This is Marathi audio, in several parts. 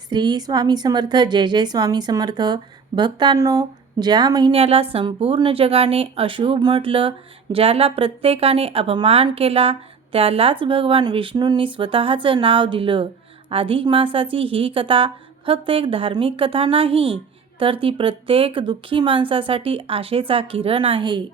श्री स्वामी समर्थ. जय जय स्वामी समर्थ. भक्तांनो, ज्या महिन्याला संपूर्ण जगाने अशुभ म्हटलं, ज्याला प्रत्येकाने अपमान केला, त्यालाच भगवान विष्णूंनी स्वतःचं नाव दिलं. अधिक मासाची ही कथा फक्त एक धार्मिक कथा नाही, तर ती प्रत्येक दुःखी माणसासाठी आशेचा किरण आहे.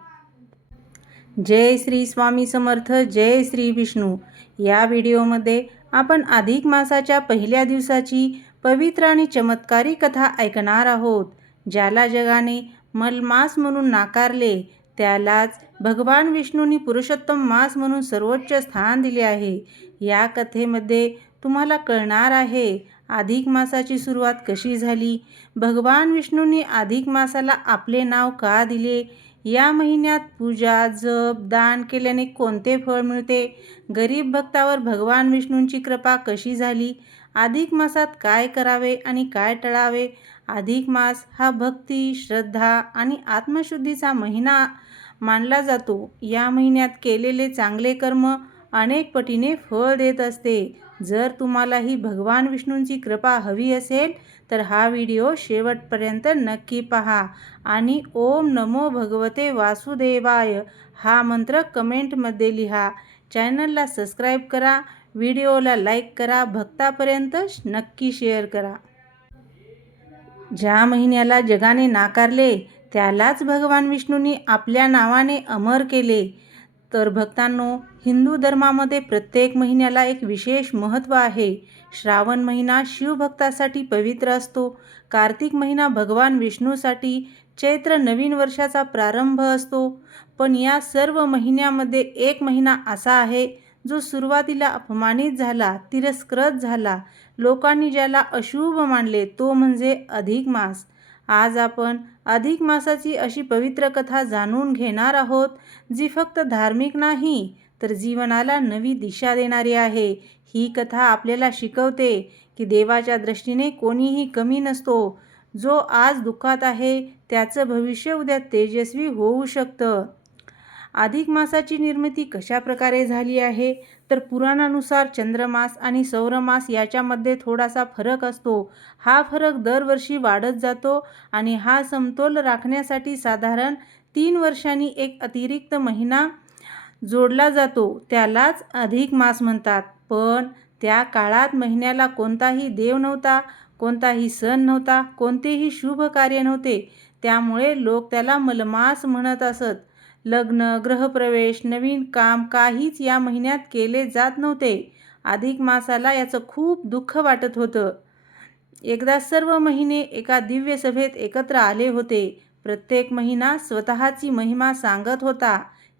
जय श्री स्वामी समर्थ. जय श्री विष्णू. या व्हिडिओमध्ये आपण अधिक मासाच्या पहिल्या दिवसाची पवित्र आणि चमत्कारी कथा ऐकणार आहोत. ज्याला जगाने मलमास म्हणून नाकारले, त्यालाच भगवान विष्णूंनी पुरुषोत्तम मास म्हणून सर्वोच्च स्थान दिले आहे. या कथेमध्ये तुम्हाला कळणार आहे अधिक मासाची सुरुवात कशी झाली, भगवान विष्णूंनी अधिक मासाला आपले नाव का दिले, या महिन्यात पूजा, जप, दान केल्याने कोणते फळ मिळते, गरीब भक्तावर भगवान विष्णूंची कृपा कशी झाली, अधिक मासात काय करावे आणि काय टळावे. अधिक मास हा भक्ती, श्रद्धा आणि आत्मशुद्धीचा महिना मानला जातो. या महिन्यात केलेले चांगले कर्म अनेक पटीने फळ देत असते. जर तुम्हालाही भगवान विष्णूंची कृपा हवी असेल तर हा व्हिडिओ शेवटपर्यंत नक्की पहा आणि ओम नमो भगवते वासुदेवाय हा मंत्र कमेंटमध्ये लिहा. चॅनलला सबस्क्राईब करा, व्हिडिओला लाईक करा, भक्तापर्यंत नक्की शेअर करा. ज्या महिन्याला जगाने नाकारले, त्यालाच भगवान विष्णूंनी आपल्या नावाने अमर केले. तर भक्तांनो, हिंदू धर्मामध्ये प्रत्येक महिन्याला एक विशेष महत्त्व आहे. श्रावण महिना शिवभक्तासाठी पवित्र असतो. कार्तिक महिना भगवान विष्णूसाठी, चैत्र नवीन वर्षाचा प्रारंभ असतो. पण या सर्व महिन्यामध्ये एक महिना असा आहे जो सुरुवातीला अपमानित झाला, तिरस्कृत झाला, लोकांनी ज्याला अशुभ मानले, तो म्हणजे अधिक मास. आज आपण अधिक मासाची अशी पवित्र कथा जाणून घेणार आहोत, जी फक्त धार्मिक नाही तर जीवनाला नवी दिशा देणारी आहे. ही कथा आपल्याला शिकवते की देवाच्या दृष्टीने कोणीही कमी नसतो. जो आज दुःखात आहे, त्याचं भविष्य उद्या तेजस्वी होऊ शकतं. अधिक मासाची निर्मिती कशा प्रकारे झाली आहे, तर पुराणानुसार चंद्रमास आणि सौरमास याच्यामध्ये थोडासा फरक असतो. हा फरक दरवर्षी वाढत जातो आणि हा समतोल राखण्यासाठी साधारण 3 वर्षांनी एक अतिरिक्त महिना जोडला जातो. त्यालाच अधिक मास म्हणतात. पण त्या काळात महिन्याला कोणताही देव नव्हता, कोणताही सण नव्हता, कोणतेही शुभ कार्य नव्हते. त्यामुळे लोक त्याला मलमास म्हणत असत. लग्न, गृहप्रवेश, नवीन काम काहीच या महिन्यात केले जात नव्हते. अधिक मासाला याचं खूप दुःख वाटत होतं. एकदा सर्व महिने एका दिव्य सभेत एकत्र आले होते. प्रत्येक महिना स्वतःची महिमा सांगत होता.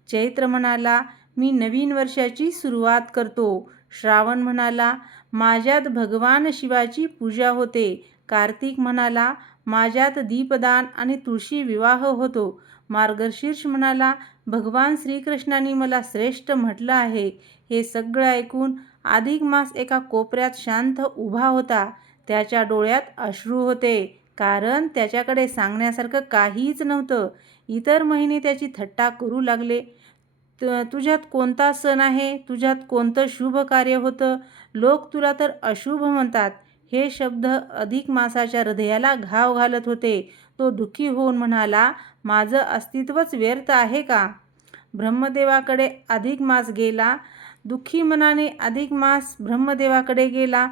चैत्र म्हणाला, मी नवीन वर्षाची सुरुवात करतो. श्रावण म्हणाला, माझ्यात भगवान शिवाची पूजा होते. कार्तिक म्हणाला, माझ्यात दीपदान आणि तुळशी विवाह होतो. मार्गशीर्ष म्हणाला, भगवान श्रीकृष्णांनी मला श्रेष्ठ म्हटलं आहे. हे सगळं ऐकून अधिक मास एका कोपऱ्यात शांत उभा होता. त्याच्या डोळ्यात अश्रू होते, कारण त्याच्याकडे सांगण्यासारखं काहीच नव्हतं. इतर महिने त्याची थट्टा करू लागले. तुझ्यात कोणता सण आहे, तुझ्यात कोणतं शुभ कार्य होतं, लोक तुला तर अशुभ म्हणतात. हे शब्द अधिक मासाच्या हृदयाला घाव घालत होते. तो दुःखी होऊन म्हणाला, माझं अस्तित्वच व्यर्थ आहे का. ब्रह्मदेवाकडे अधिक मास गेला. दुःखी मनाने अधिक मास ब्रह्मदेवाकडे गेला.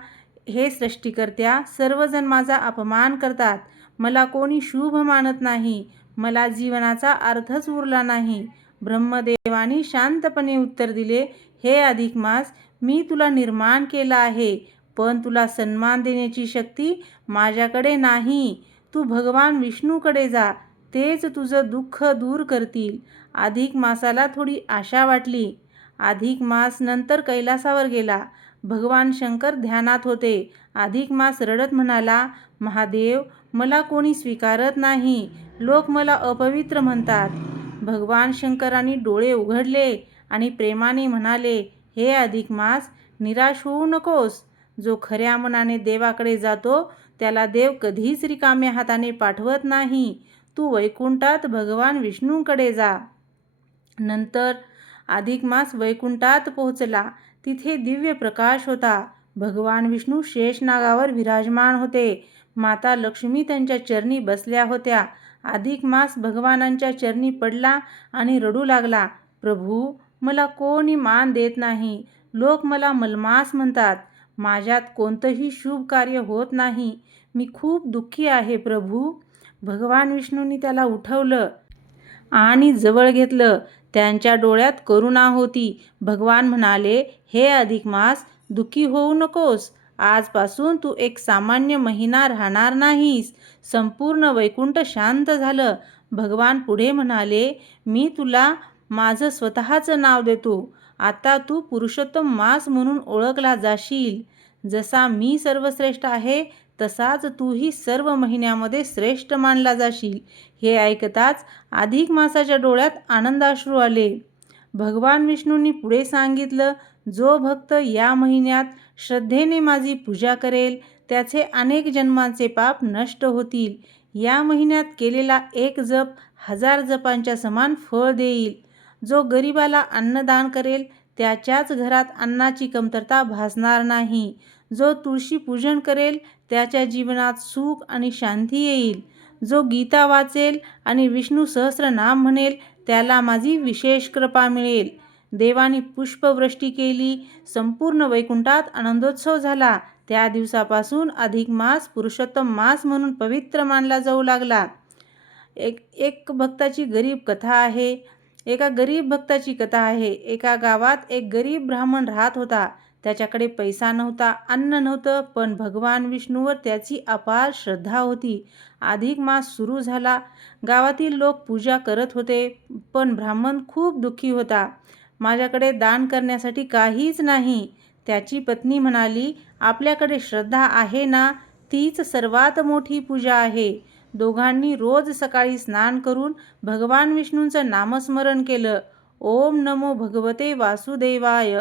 हे सृष्टीकर्त्या, सर्वजण माझा अपमान करतात. मला कोणी शुभ मानत नाही. मला जीवनाचा अर्थच उरला नाही. ब्रह्मदेवाने शांतपणे उत्तर दिले, हे अधिक मास, मी तुला निर्माण केला आहे, पण तुला सन्मान देण्याची शक्ती माझ्याकडे नाही. तू भगवान विष्णूकडे जा, तेच तुझं दुःख दूर करतील. अधिक मासाला थोडी आशा वाटली. अधिक मास नंतर कैलासावर गेला. भगवान शंकर ध्यानात होते. अधिक मास रडत म्हणाला, महादेव, मला कोणी स्वीकारत नाही. लोक मला अपवित्र म्हणतात. भगवान शंकरांनी डोळे उघडले आणि प्रेमाने म्हणाले, हे अधिक मास, निराश होऊ नकोस. जो खऱ्या मनाने देवाकडे जातो त्याला देव कधीच रिकाम्या हाताने पाठवत नाही. तू वैकुंठात भगवान विष्णूंकडे जा. नंतर अधिक मास वैकुंठात पोहोचला. तिथे दिव्य प्रकाश होता. भगवान विष्णू शेषनागावर विराजमान होते. माता लक्ष्मी त्यांच्या चरणी बसल्या होत्या. अधिक मास भगवानांच्या चरणी पडला आणि रडू लागला. प्रभू, मला कोणी मान देत नाही. लोक मला मलमास म्हणतात. माझ्यात कोणतंही शुभ कार्य होत नाही. मी खूप दुःखी आहे प्रभू. भगवान विष्णूंनी त्याला उठवलं आणि जवळ घेतलं. त्यांच्या डोळ्यात करुणा होती. भगवान म्हणाले, हे अधिक मास, दुःखी होऊ नकोस. आजपासून तू एक सामान्य महिना राहणार नाहीस. संपूर्ण वैकुंठ शांत झालं. भगवान पुढे म्हणाले, मी तुला माझं स्वतःचं नाव देतो. आता तू पुरुषोत्तम मास म्हणून ओळखला जाशील. जसा मी सर्वश्रेष्ठ आहे, तसाच तूही सर्व महिन्यामध्ये श्रेष्ठ मानला जाशील. हे ऐकताच अधिक मासाच्या डोळ्यात आनंदाश्रू आले. भगवान विष्णूंनी पुढे सांगितलं, जो भक्त या महिन्यात श्रद्धेने माझी पूजा करेल, त्याचे अनेक जन्मांचे पाप नष्ट होतील. या महिन्यात केलेला एक जप 1000 जपांच्या समान फळ देईल. जो गरिबाला अन्नदान करेल, त्याच्याच घरात अन्नाची कमतरता भासणार नाही. जो तुळशी पूजन करेल, त्याच्या जीवनात सुख आणि शांती येईल. जो गीता वाचेल आणि विष्णू सहस्रनाम म्हणेल, त्याला माझी विशेष कृपा मिळेल. देवानी पुष्पवृष्टी केली. संपूर्ण वैकुंठात आनंदोत्सव झाला. त्या दिवसापासून अधिक मास पुरुषोत्तम मास म्हणून पवित्र मानला जाऊ लागला. एक भक्ताची गरीब कथा आहे. एका गरीब भक्ताची कथा आहे. एका गावात एक गरीब ब्राह्मण राहत होता. त्याच्याकडे पैसा नव्हता, अन्न नव्हतं, पण भगवान विष्णूवर त्याची अपार श्रद्धा होती. अधिक मास सुरू झाला. गावातील लोक पूजा करत होते, पण ब्राह्मण खूप दुःखी होता. माझ्याकडे दान करण्यासाठी काहीच नाही. त्याची पत्नी म्हणाली, आपल्याकडे श्रद्धा आहे ना, तीच सर्वात मोठी पूजा आहे. दोघांनी रोज सकाळी स्नान करून भगवान विष्णूंचं नामस्मरण केलं. ओम नमो भगवते वासुदेवाय.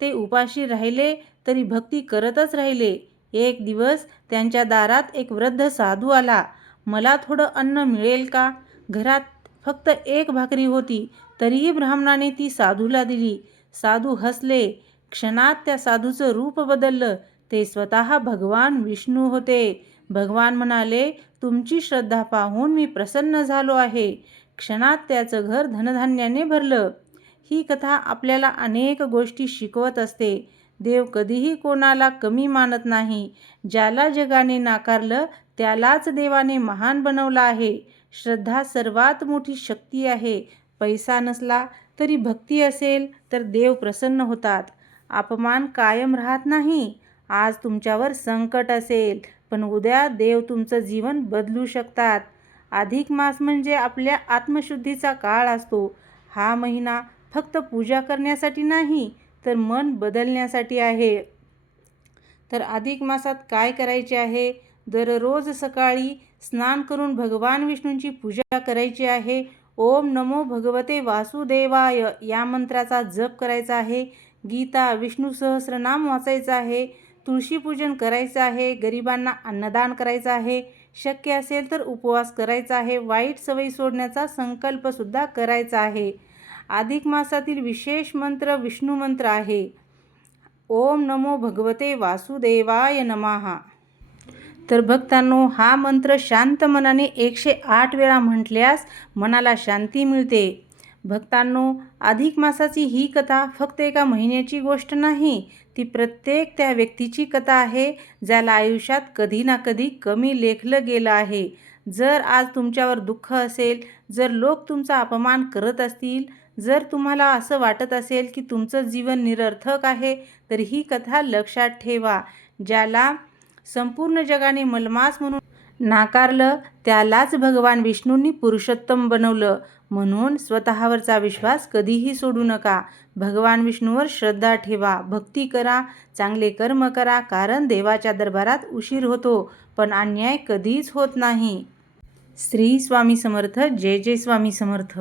ते उपाशी राहिले तरी भक्ती करतच राहिले. एक दिवस त्यांच्या दारात एक वृद्ध साधू आला. मला थोडं अन्न मिळेल का? घरात फक्त एक भाकरी होती, तरीही ब्राह्मणाने ती साधूला दिली. साधू हसले. क्षणात त्या साधूचं रूप बदललं. ते स्वतः भगवान विष्णू होते. भगवान म्हणाले, तुमची श्रद्धा पाहून मी प्रसन्न झालो आहे. क्षणात त्याचं घर धनधान्याने भरलं. ही कथा आपल्याला अनेक गोष्टी शिकवत असते. देव कधीही कोणाला कमी मानत नाही. ज्याला जगाने नाकारलं, त्यालाच देवाने महान बनवलं आहे. श्रद्धा सर्वात मोठी शक्ती आहे. पैसा नसला तरी भक्ती असेल तर देव प्रसन्न होतात. अपमान कायम राहत नाही. आज तुमच्यावर संकट असेल, पण उद्या देव तुमचं जीवन बदलू शकतात. अधिक मास म्हणजे आपल्या आत्मशुद्धीचा काळ असतो. हा महिना फक्त पूजा करण्यासाठी नाही, तर मन बदलण्यासाठी आहे. तर अधिक मासात काय करायचे आहे? दररोज सकाळी स्नान करून भगवान विष्णूंची पूजा करायची आहे. ओम नमो भगवते वासुदेवाय या मंत्राचा जप करायचा आहे. गीता, विष्णू सहस्रनाम वाचायचं आहे. तुळशी पूजन करायचं आहे. गरिबांना अन्नदान करायचं आहे. शक्य असेल तर उपवास करायचा आहे. वाईट सवयी सोडण्याचा संकल्पसुद्धा करायचा आहे. अधिक मासातील विशेष मंत्र विष्णू मंत्र आहे. ओम नमो भगवते वासुदेवाय नमः. तर भक्तांनो, हा मंत्र शांत मनाने 108 वेळा म्हटल्यास मनाला शांती मिळते. भक्तांनो, अधिक मासाची ही कथा फक्त एका महिन्याची गोष्ट नाही, ती प्रत्येक त्या व्यक्तीची कथा आहे, ज्याला आयुष्यात कधी ना कधी कमी लेखलं गेलं आहे. जर आज तुमच्यावर दुःख असेल, जर लोक तुमचा अपमान करत असतील, जर तुम्हाला असं वाटत असेल की तुमचं जीवन निरर्थक आहे, तर ही कथा लक्षात ठेवा. ज्याला संपूर्ण जगाने मलमास म्हणून नाकारलं, त्यालाच भगवान विष्णूंनी पुरुषोत्तम बनवलं. म्हणून स्वतःवरचा विश्वास कधीही सोडू नका. भगवान विष्णूवर श्रद्धा ठेवा, भक्ती करा, चांगले कर्म करा, कारण देवाच्या दरबारात उशीर होतो, पण अन्याय कधीच होत नाही. श्री स्वामी समर्थ. जय जय स्वामी समर्थ.